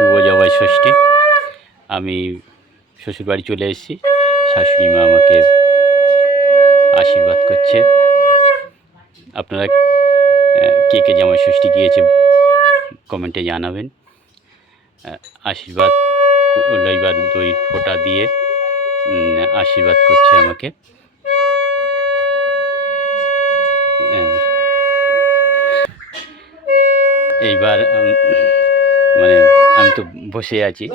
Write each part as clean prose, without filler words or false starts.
শুভ জামাই ষষ্ঠী। আমি শ্বশুরবাড়ি চলে এসেছি। শাশুড়ি মা আমাকে আশীর্বাদ করছে। আপনারা কে কে জামাই ষষ্ঠী গিয়েছে কমেন্টে জানাবেন। আশীর্বাদ এবার দই ফোঁটা দিয়ে আশীর্বাদ করছে আমাকে। এইবার মানে আমি তো বসে আছি,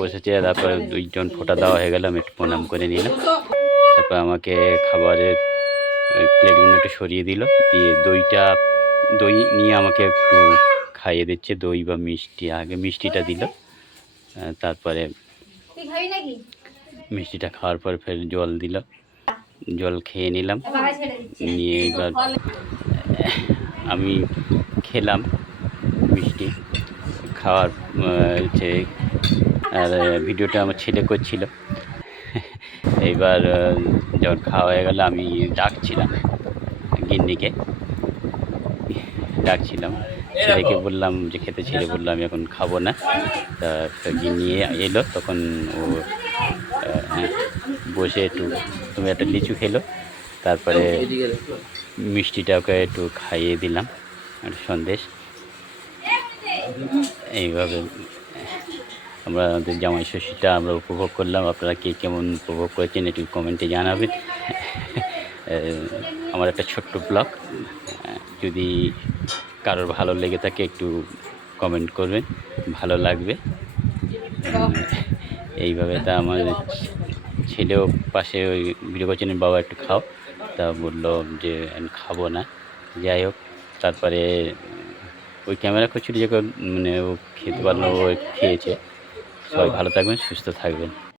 বসেছি, তারপরে দুইজন ফোঁটা দেওয়া হয়ে গেল, আমি একটু প্রণাম করে নিলাম। তারপর আমাকে খাবারের প্লেটগুলো একটু সরিয়ে দিল, দিয়ে দই নিয়ে আমাকে একটু খাইয়ে দিচ্ছে, দই বা মিষ্টি। আগে মিষ্টিটা দিল, তারপরে মিষ্টিটা খাওয়ার পর ফের জল দিল, জল খেয়ে নিলাম। নিয়ে এবার আমি খেলাম মিষ্টি খাওয়ার যে, আর ভিডিওটা আমার ছেলে করছিল। এইবার যখন খাওয়া হয়ে গেল আমি ডাকছিলাম, গিন্নিকে ডাকছিলাম, ছেলেকে বললাম যে খেতে, ছেলে বললো আমি এখন খাবো না। তা গিন্নি এলো, তখন ও বসে একটু তুমি একটা লিচু খেলো, তারপরে মিষ্টিটা ওকে একটু খাইয়ে দিলাম, একটা সন্দেশ। এইভাবে আমরা আমাদের জামাই ষষ্ঠীটা আমরা উপভোগ করলাম। আপনারা কে কেমন উপভোগ করেছেন একটু কমেন্টে জানাবেন। আমার একটা ছোট্ট ব্লগ, যদি কারোর ভালো লেগে থাকে একটু কমেন্ট করবেন, ভালো লাগবে। এইভাবে তা আমার ছেলেও পাশে ওই ভিডিও করছেন, বাবা একটু খাও, তা বললো যে আমি খাবো না। যাই হোক, তারপরে ওই ক্যামেরা করছিল যখন, মানে ও খেতে পারলো, ও খেয়েছে। সবাই ভালো থাকবেন, সুস্থ থাকবেন।